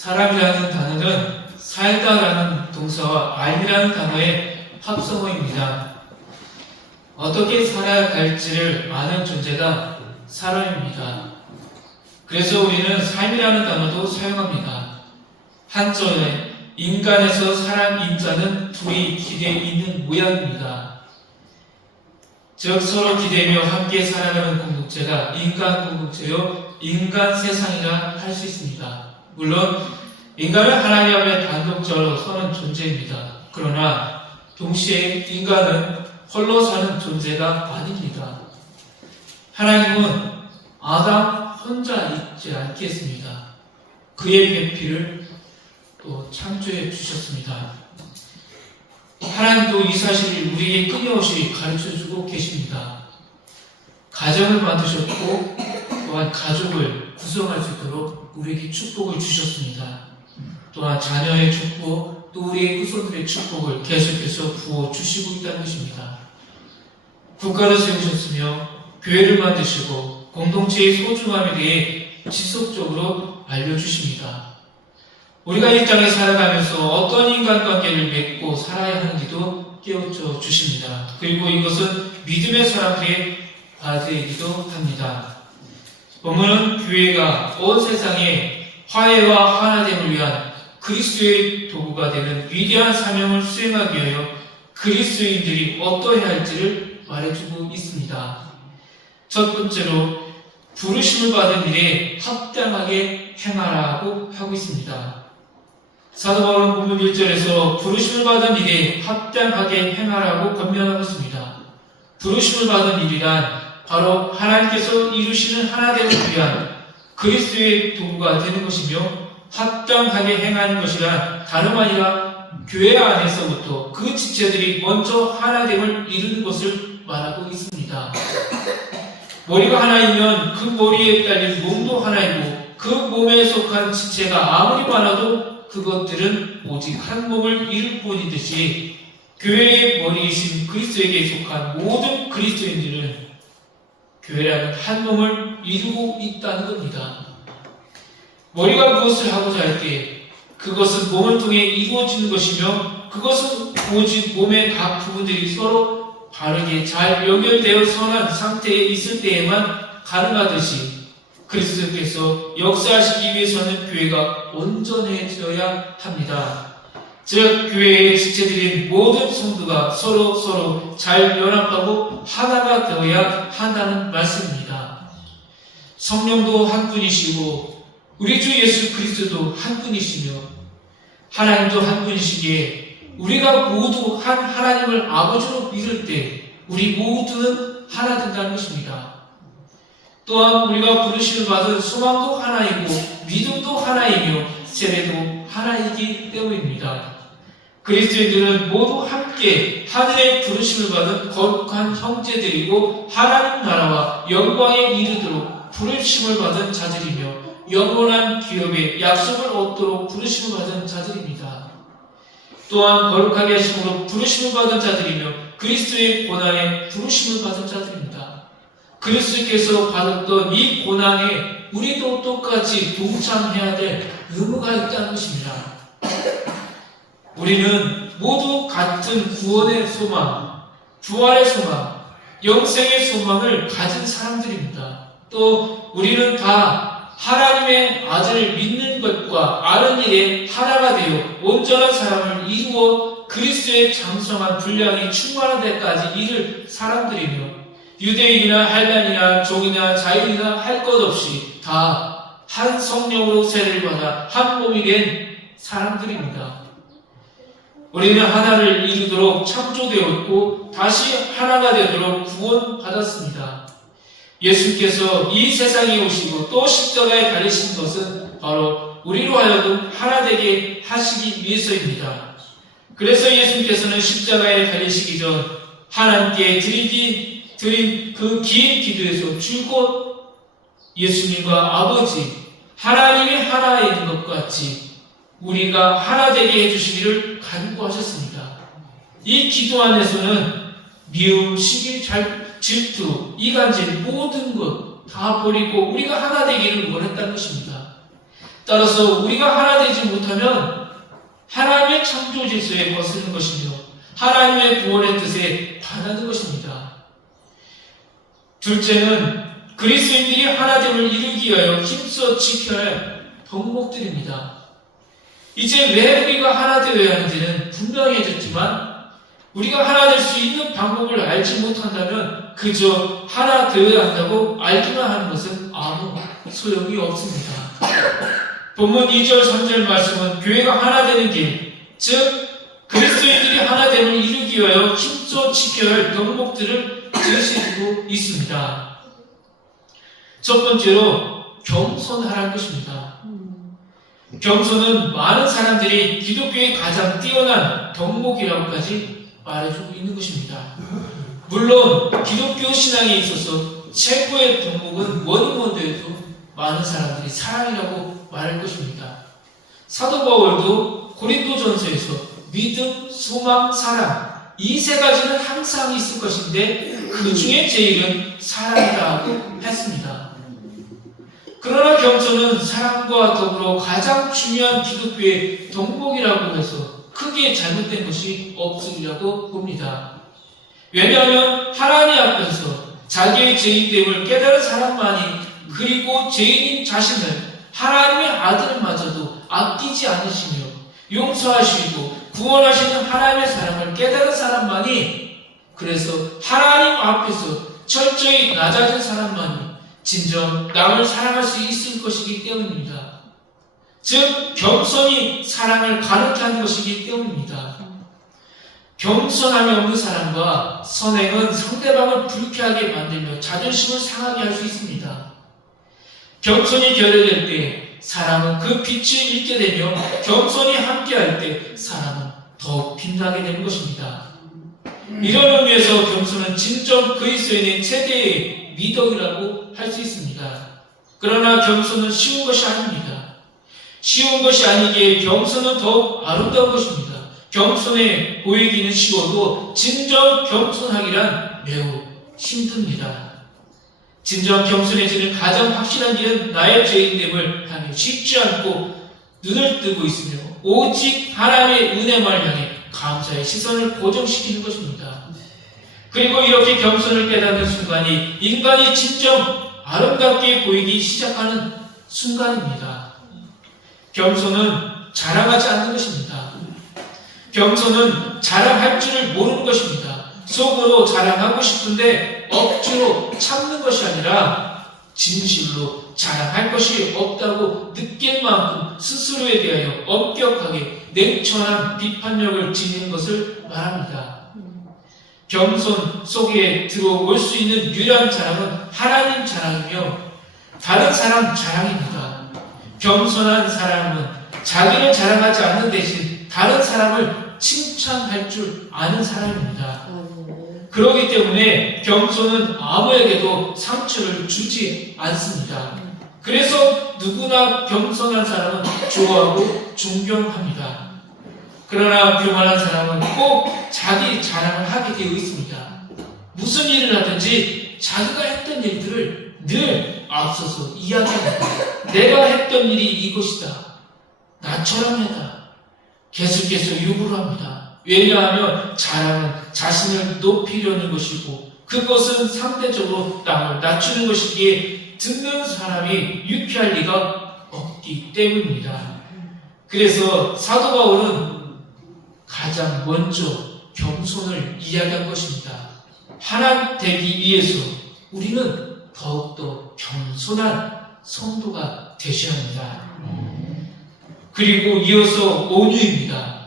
사람이라는 단어는 살다라는 동사와 알이라는 단어의 합성어입니다. 어떻게 살아갈지를 아는 존재가 사람입니다. 그래서 우리는 삶이라는 단어도 사용합니다. 한자에 인간에서 사람 인자는 둘이 기대어 있는 모양입니다. 즉 서로 기대며 함께 살아가는 공동체가 인간 공동체요 인간 세상이라 할 수 있습니다. 물론 인간은 하나님 앞에 단독적으로 서는 존재입니다. 그러나 동시에 인간은 홀로 사는 존재가 아닙니다. 하나님은 아담 혼자 있지 않겠습니다. 그의 배필을 또 창조해 주셨습니다. 하나님도 이 사실을 우리에게 끊임없이 가르쳐주고 계십니다. 가정을 만드셨고 또한 가족을 구성할 수 있도록 우리에게 축복을 주셨습니다. 또한 자녀의 축복, 또 우리의 후손들의 축복을 계속해서 부어주시고 있다는 것입니다. 국가를 세우셨으며 교회를 만드시고 공동체의 소중함에 대해 지속적으로 알려주십니다. 우리가 이 땅에 살아가면서 어떤 인간관계를 맺고 살아야 하는지도 깨우쳐 주십니다. 그리고 이것은 믿음의 사람들의 과제이기도 합니다. 본문은 교회가 온 세상에 화해와 하나됨을 위한 그리스도의 도구가 되는 위대한 사명을 수행하기 위하여 그리스도인들이 어떠해야 할지를 말해주고 있습니다. 첫 번째로 부르심을 받은 일에 합당하게 행하라고 하고 있습니다. 사도 바울은 본문 1절에서 부르심을 받은 일에 합당하게 행하라고 권면하고 있습니다. 부르심을 받은 일이란 바로 하나님께서 이루시는 하나됨을 위한 그리스도의 도구가 되는 것이며 합당하게 행하는 것이란 다름 아니라 교회 안에서부터 그 지체들이 먼저 하나됨을 이루는 것을 말하고 있습니다. 머리가 하나이면 그 머리에 딸린 몸도 하나이고 그 몸에 속한 지체가 아무리 많아도 그것들은 오직 한 몸을 이룰 뿐이듯이 교회의 머리이신 그리스도에게 속한 모든 그리스도인들은 교회라는 한 몸을 이루고 있다는 겁니다. 머리가 무엇을 하고자 할 때 그것은 몸을 통해 이루어지는 것이며 그것은 오직 몸의 각 부분들이 서로 바르게 잘 연결되어 선한 상태에 있을 때에만 가능하듯이 그리스도께서 역사하시기 위해서는 교회가 온전해져야 합니다. 즉 교회의 지체들인 모든 성도가 서로 잘 연합하고 하나가 되어야 한다는 말씀입니다. 성령도 한 분이시고 우리 주 예수 그리스도도 한 분이시며 하나님도 한 분이시기에 우리가 모두 한 하나님을 아버지로 믿을 때 우리 모두는 하나 된다는 것입니다. 또한 우리가 부르심을 받은 소망도 하나이고 믿음도 하나이며 세례도 하나이기 때문입니다. 그리스도인들은 모두 함께 하늘의 부르심을 받은 거룩한 형제들이고 하나님 나라와 영광에 이르도록 부르심을 받은 자들이며 영원한 기업의 약속을 얻도록 부르심을 받은 자들입니다. 또한 거룩하게 하심으로 부르심을 받은 자들이며 그리스도의 고난에 부르심을 받은 자들입니다. 그리스도께서 받았던 이 고난에 우리도 똑같이 동참해야 될 의무가 있다는 것입니다. 우리는 모두 같은 구원의 소망, 부활의 소망, 영생의 소망을 가진 사람들입니다. 또 우리는 다 하나님의 아들을 믿는 것과 아는 일에 하나가 되어 온전한 사람을 이루어 그리스도의 장성한 분량이 충만한 데까지 이를 사람들이며 유대인이나 헬라인이나 종이나 자유인이나 할 것 없이 다 한 성령으로 세례를 받아 한 몸이 된 사람들입니다. 우리는 하나를 이루도록 창조되었고 다시 하나가 되도록 구원받았습니다. 예수께서 이 세상에 오시고 또 십자가에 달리신 것은 바로 우리로 하여금 하나 되게 하시기 위해서입니다. 그래서 예수께서는 십자가에 달리시기 전 하나님께 드린 그 긴 기도에서 줄곧 예수님과 아버지 하나님이 하나인 것 같이 우리가 하나 되게 해주시기를 간구하셨습니다. 이 기도 안에서는 미움, 시기, 질투, 이간질 모든 것 다 버리고 우리가 하나 되기를 원했다는 것입니다. 따라서 우리가 하나 되지 못하면 하나님의 창조 질서에 거스르는 것이며 하나님의 구원의 뜻에 반하는 것입니다. 둘째는 그리스도인들이 하나됨을 이루기 위하여 힘써 지켜야 할 덕목들입니다. 이제 왜 우리가 하나 되어야 하는지는 분명해졌지만 우리가 하나 될 수 있는 방법을 알지 못한다면 그저 하나 되어야 한다고 알기만 하는 것은 아무 소용이 없습니다. 본문 2절 3절 말씀은 교회가 하나 되는 길, 즉 그리스도인들이 하나됨을 이루기 위하여 힘써 지켜야 할 덕목들을 제시해주고 있습니다. 첫 번째로 겸손하라는 것입니다. 겸손은 많은 사람들이 기독교의 가장 뛰어난 덕목이라고까지 말해주고 있는 것입니다. 물론 기독교 신앙에 있어서 최고의 덕목은 뭐니 해도 많은 사람들이 사랑이라고 말할 것입니다. 사도 바울도 고린도전서에서 믿음, 소망, 사랑 이 세 가지는 항상 있을 것인데 그 중에 제일은 사랑이라고 했습니다. 그러나 겸손은 사랑과 더불어 가장 중요한 기독교의 덕목이라고 해서 크게 잘못된 것이 없으리라고 봅니다. 왜냐하면 하나님 앞에서 자기의 죄인됨을 깨달은 사람만이 그리고 죄인인 자신을 하나님의 아들마저도 아끼지 않으시며 용서하시고 구원하시는 하나님의 사랑을 깨달은 사람만이 그래서 하나님 앞에서 철저히 낮아진 사람만이 진정 남을 사랑할 수 있을 것이기 때문입니다. 즉 겸손이 사랑을 가르게 하는 것이기 때문입니다. 겸손함이 없는 사람과 선행은 상대방을 불쾌하게 만들며 자존심을 상하게 할 수 있습니다. 겸손이 결여될 때 사람은 그 빛을 잃게 되며 겸손이 함께할 때 사람은 더욱 빛나게 되는 것입니다. 이런 의미에서 겸손은 진정 그리스도인의 최대의 미덕이라고 할 수 있습니다. 그러나 겸손은 쉬운 것이 아닙니다. 쉬운 것이 아니기에 겸손은 더욱 아름다운 것입니다. 겸손해 보이기는 쉬워도 진정 겸손하기란 매우 힘듭니다. 진정 겸손해지는 가장 확실한 길은 나의 죄인됨을 향해 쉽지 않고 눈을 뜨고 있으며 오직 하나님의 은혜만을 향해 감사의 시선을 고정시키는 것입니다. 그리고 이렇게 겸손을 깨닫는 순간이 인간이 진정 아름답게 보이기 시작하는 순간입니다. 겸손은 자랑하지 않는 것입니다. 겸손은 자랑할 줄을 모르는 것입니다. 속으로 자랑하고 싶은데 억지로 참는 것이 아니라 진실로 자랑할 것이 없다고 느낄 만큼 스스로에 대하여 엄격하게 냉철한 비판력을 지니는 것을 말합니다. 겸손 속에 들어올 수 있는 유일한 자랑은 하나님 자랑이며 다른 사람 자랑입니다. 겸손한 사람은 자기를 자랑하지 않는 대신 다른 사람을 칭찬할 줄 아는 사람입니다. 그렇기 때문에 겸손은 아무에게도 상처를 주지 않습니다. 그래서 누구나 겸손한 사람은 좋아하고 존경합니다. 그러나 교만한 사람은 꼭 자기 자랑을 하게 되어 있습니다. 무슨 일을 하든지 자기가 했던 일들을 늘 앞서서 이야기합니다. 내가 했던 일이 이것이다. 나처럼 해다. 계속해서 요구를 합니다. 왜냐하면 자랑은 자신을 높이려는 것이고 그것은 상대적으로 남을 낮추는 것이기에 듣는 사람이 유쾌할 리가 없기 때문입니다. 그래서 사도 바울은 가장 먼저 겸손을 이야기한 것입니다. 하나 되기 위해서 우리는 더욱더 겸손한 성도가 되셔야 합니다. 그리고 이어서 온유입니다.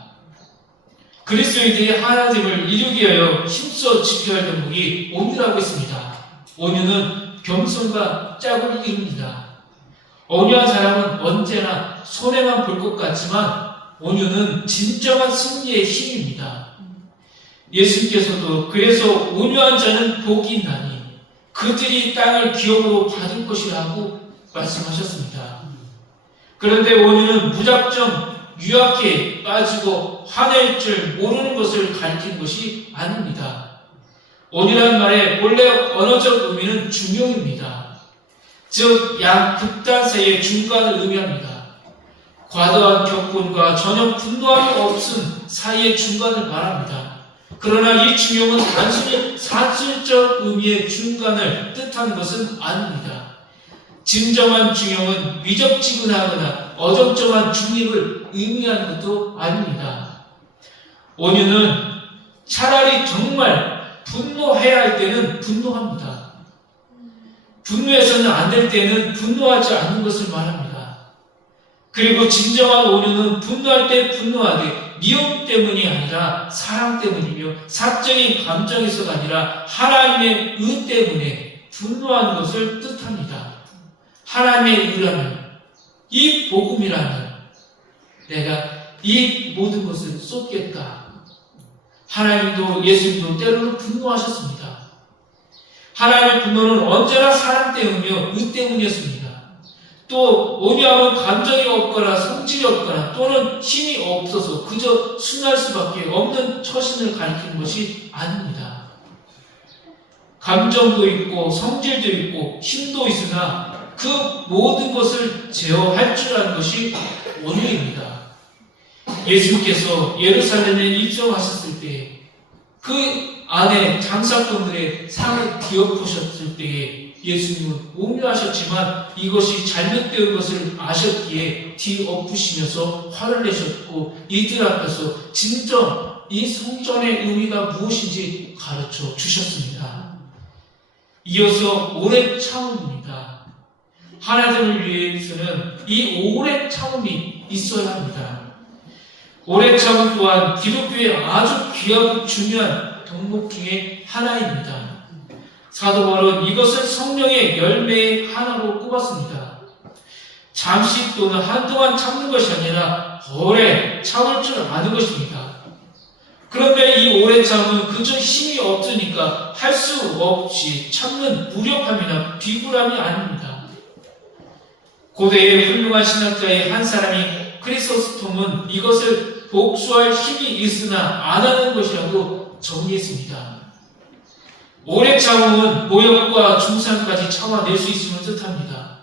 그리스도인들이 하나됨을 이루기 위하여 힘써 지켜야 할 덕목이 온유라고 했습니다. 온유는 겸손과 짝을 이룹니다. 온유한 사람은 언제나 손해만 볼 것 같지만 온유는 진정한 승리의 힘입니다. 예수님께서도 그래서 온유한 자는 복이 있나니 그들이 땅을 기업으로 받을 것이라고 말씀하셨습니다. 그런데 온유는 무작정 유학에 빠지고 화낼 줄 모르는 것을 가리키는 것이 아닙니다. 온유란 말의 본래 언어적 의미는 중용입니다. 즉, 양 극단 사이의 중간을 의미합니다. 과도한 격분과 전혀 분노함이 없음 사이의 중간을 말합니다. 그러나 이 중용은 단순히 사실적 의미의 중간을 뜻하는 것은 아닙니다. 진정한 중용은 미적지근하거나 어정쩡한 중립을 의미하는 것도 아닙니다. 온유는 차라리 정말 분노해야 할 때는 분노합니다. 분노해서는 안 될 때는 분노하지 않는 것을 말합니다. 그리고 진정한 온유는 분노할 때 분노하되 미움 때문이 아니라 사랑 때문이며 사적인 감정에서가 아니라 하나님의 의 때문에 분노하는 것을 뜻합니다. 하나님의 의라면, 이 복음이라면 내가 이 모든 것을 쏟겠다. 하나님도 예수님도 때로는 분노하셨습니다. 하나님의 분노는 언제나 사랑 때문이며 의 때문이었습니다. 또 온유함은 감정이 없거나 성질이 없거나 또는 힘이 없어서 그저 순할 수밖에 없는 처신을 가리키는 것이 아닙니다. 감정도 있고 성질도 있고 힘도 있으나 그 모든 것을 제어할 줄 아는 것이 온유입니다. 예수님께서 예루살렘에 입성하셨을 때 그 안에 장사꾼들의 상을 기업하셨을 때에 예수님은 온유하셨지만 이것이 잘못된 것을 아셨기에 뒤엎으시면서 화를 내셨고 이들 앞에서 진정 이 성전의 의미가 무엇인지 가르쳐 주셨습니다. 이어서 오래 참음입니다. 하나님을 위해서는 이 오래 참음이 있어야 합니다. 오래 참음 또한 기독교의 아주 귀하고 중요한 덕목 중에 하나입니다. 사도 바울은 이것을 성령의 열매의 하나로 꼽았습니다. 잠시 또는 한동안 참는 것이 아니라 오래 참을 줄 아는 것입니다. 그런데 이 오래 참은 그저 힘이 없으니까 할 수 없이 참는 무력함이나 비굴함이 아닙니다. 고대의 훌륭한 신학자의 한 사람이 크리소스톰은 이것을 복수할 힘이 있으나 안 하는 것이라고 정리했습니다. 오래 참음은 모욕과 중상까지 참아낼 수 있음을 뜻합니다.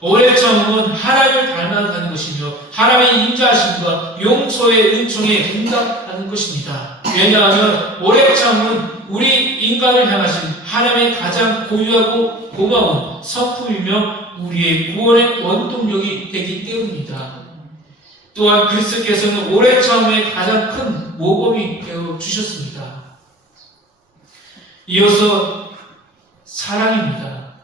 오래 참음은 하나님을 닮아가는 것이며 하나님의 인자하심과 용서의 은총에 응답하는 것입니다. 왜냐하면 오래 참음은 우리 인간을 향하신 하나님의 가장 고유하고 고마운 성품이며 우리의 구원의 원동력이 되기 때문입니다. 또한 그리스도께서는 오래 참음의 가장 큰 모범이 되어 주셨습니다. 이어서 사랑입니다.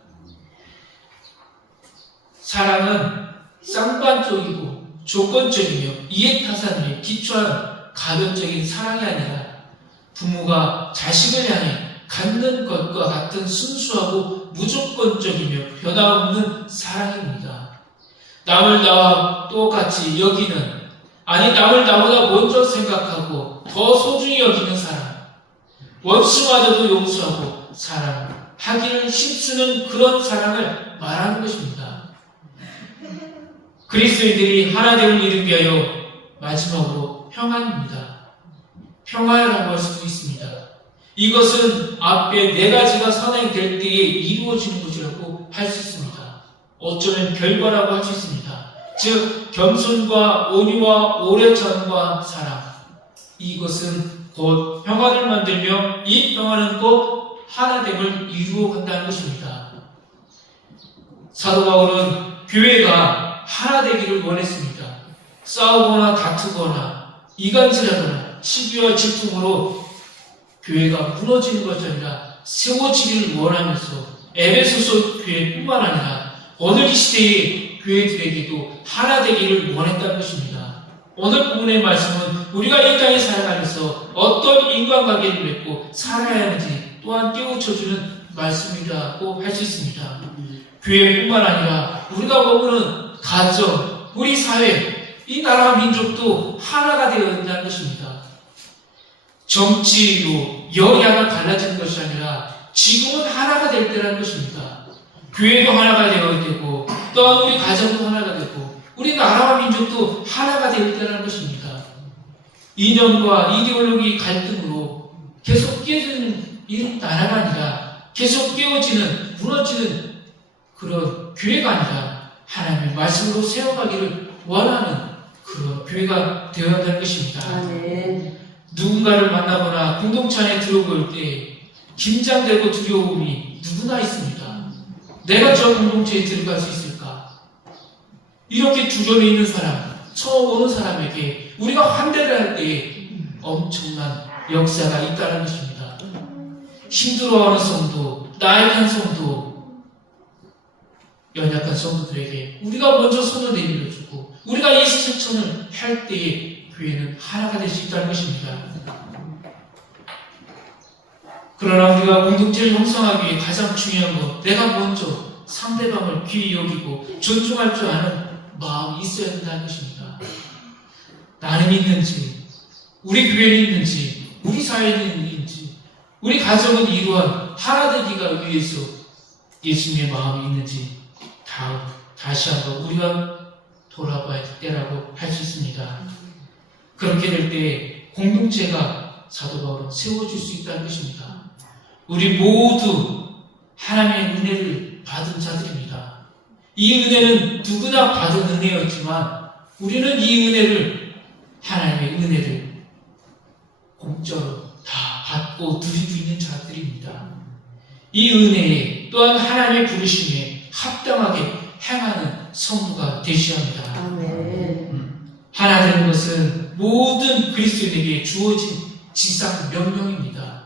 사랑은 쌍방적이고 조건적이며 이해타산에 기초한 가변적인 사랑이 아니라 부모가 자식을 향해 갖는 것과 같은 순수하고 무조건적이며 변함없는 사랑입니다. 남을 나와 똑같이 여기는, 아니 남을 나보다 먼저 생각하고 더 소중히 여기는 사랑, 원수마저도 용서하고 사랑하기를 힘쓰는 그런 사랑을 말하는 것입니다. 그리스도인들이 하나됨을 이루기 위하여 마지막으로 평안입니다. 평화라고 할 수도 있습니다. 이것은 앞에 네 가지가 선행될 때에 이루어지는 것이라고 할 수 있습니다. 어쩌면 결과라고 할 수 있습니다. 즉 겸손과 온유와 오래 참음과 사랑, 이것은 곧 평안을 만들며 이 평안은 곧 하나됨을 이루어간다는 것입니다. 사도 바울은 교회가 하나 되기를 원했습니다. 싸우거나 다투거나 이간질하거나 시기와 질투로 교회가 무너지는 것이 아니라 세워지기를 원하면서 에베소서 교회뿐만 아니라 오늘 이 시대의 교회들에게도 하나 되기를 원했다는 것입니다. 오늘 본문의 말씀은 우리가 이 땅에 살아가면서 어떤 인간관계를 맺고 살아야 하는지 또한 깨우쳐주는 말씀이라고 할 수 있습니다. 교회뿐만 아니라 우리가 머무는 가정, 우리 사회, 이 나라와 민족도 하나가 되어야 한다는 것입니다. 정치로 여야가 달라지는 것이 아니라 지금은 하나가 될 때라는 것입니다. 교회도 하나가 되어야 되고 또한 우리 가정도 하나가 되고 우리 나라와 민족도 하나가 될 때라는 것입니다. 이념과 이데올로기 갈등으로 계속 깨지는 이 나라가 아니라 계속 깨어지는, 무너지는 그런 교회가 아니라 하나님의 말씀으로 세워가기를 원하는 그런 교회가 되어야 될 것입니다. 아멘. 누군가를 만나거나 공동체 안에 들어올 때 긴장되고 두려움이 누구나 있습니다. 내가 저 공동체에 들어갈 수 있을까? 이렇게 주변에 있는 사람, 처음 오는 사람에게 우리가 환대를 할 때 엄청난 역사가 있다는 것입니다. 힘들어하는 성도, 나약한 성도, 연약한 성도들에게 우리가 먼저 손을 내밀어주고 우리가 예수 실천을 할 때에 교회는 하나가 될 수 있다는 것입니다. 그러나 우리가 공동체를 형성하기 위해 가장 중요한 건 내가 먼저 상대방을 귀히 여기고 존중할 줄 아는 마음이 있어야 된다는 것입니다. 나는 있는지, 우리 교회는 있는지, 우리 사회는 있는지, 우리 가정은 이러한 하나 되기가 위해서 예수님의 마음이 있는지 다시 한번 우리가 돌아봐야 될 때라고 할 수 있습니다. 그렇게 될 때 공동체가 사도 바울은 세워질 수 있다는 것입니다. 우리 모두 하나님의 은혜를 받은 자들입니다. 이 은혜는 누구나 받은 은혜였지만 우리는 이 은혜를, 하나님의 은혜를 공짜로 다 받고 누리고 있는 자들입니다. 이 은혜에 또한 하나님의 부르심에 합당하게 행하는 성도가 되셔야 합니다. 아멘. 하나 되는 것은 모든 그리스도인에게 주어진 지상 명령입니다.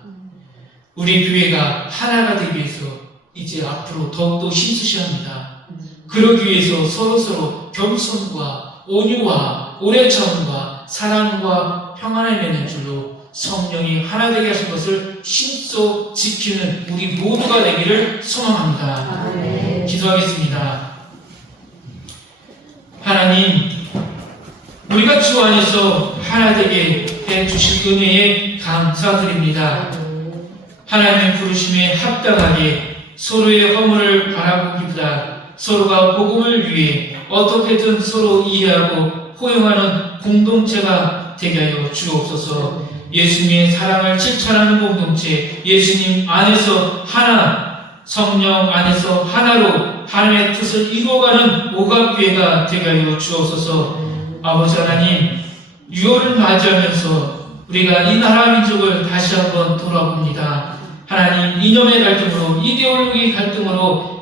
우리 교회가 하나가 되기 위해서 이제 앞으로 더욱더 힘쓰셔야 합니다. 그러기 위해서 서로서로 겸손과 온유와 오래 참음과 사랑과 평안을 맺는 줄로 성령이 하나 되게 하신 것을 힘써 지키는 우리 모두가 되기를 소망합니다. 아멘. 기도하겠습니다. 하나님, 우리가 주 안에서 하나 되게 해주신 은혜에 감사드립니다. 하나님의 부르심에 합당하게 서로의 허물을 바라보기보다 서로가 복음을 위해 어떻게든 서로 이해하고 포용하는 공동체가 되게 하여 주옵소서. 예수님의 사랑을 실천하는 공동체, 예수님 안에서 하나, 성령 안에서 하나로 하나님의 뜻을 이루어가는 오각교회가 되게 하여 주옵소서. 아버지 하나님, 유월을 맞이하면서 우리가 이 나라 민족을 다시 한번 돌아봅니다. 하나님, 이념의 갈등으로, 이데올로기 갈등으로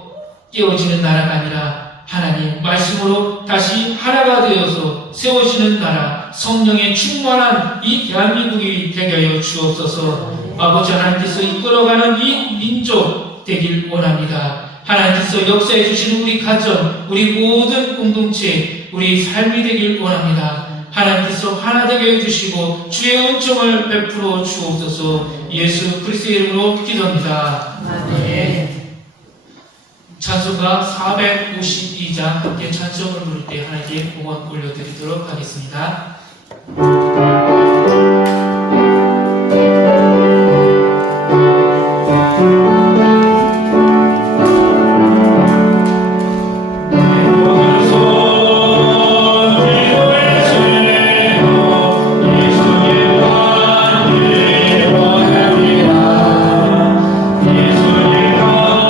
깨어지는 나라가 아니라 하나님 말씀으로 다시 하나가 되어서 세워지는 나라, 성령의 충만한 이 대한민국이 되게 하여 주옵소서. 아버지 하나님께서 이끌어가는 이 민족 되길 원합니다. 하나님께서 역사해 주시는 우리 가정, 우리 모든 공동체, 우리 삶이 되길 원합니다. 하나님께서 하나 되게 해주시고 주의 은총을 베풀어 주옵소서. 예수 그리스도의 이름으로 기도합니다. 아멘. 찬송가 452장 함께 찬송을 부를 때 하나님께 공헌 올려드리도록 하겠습니다.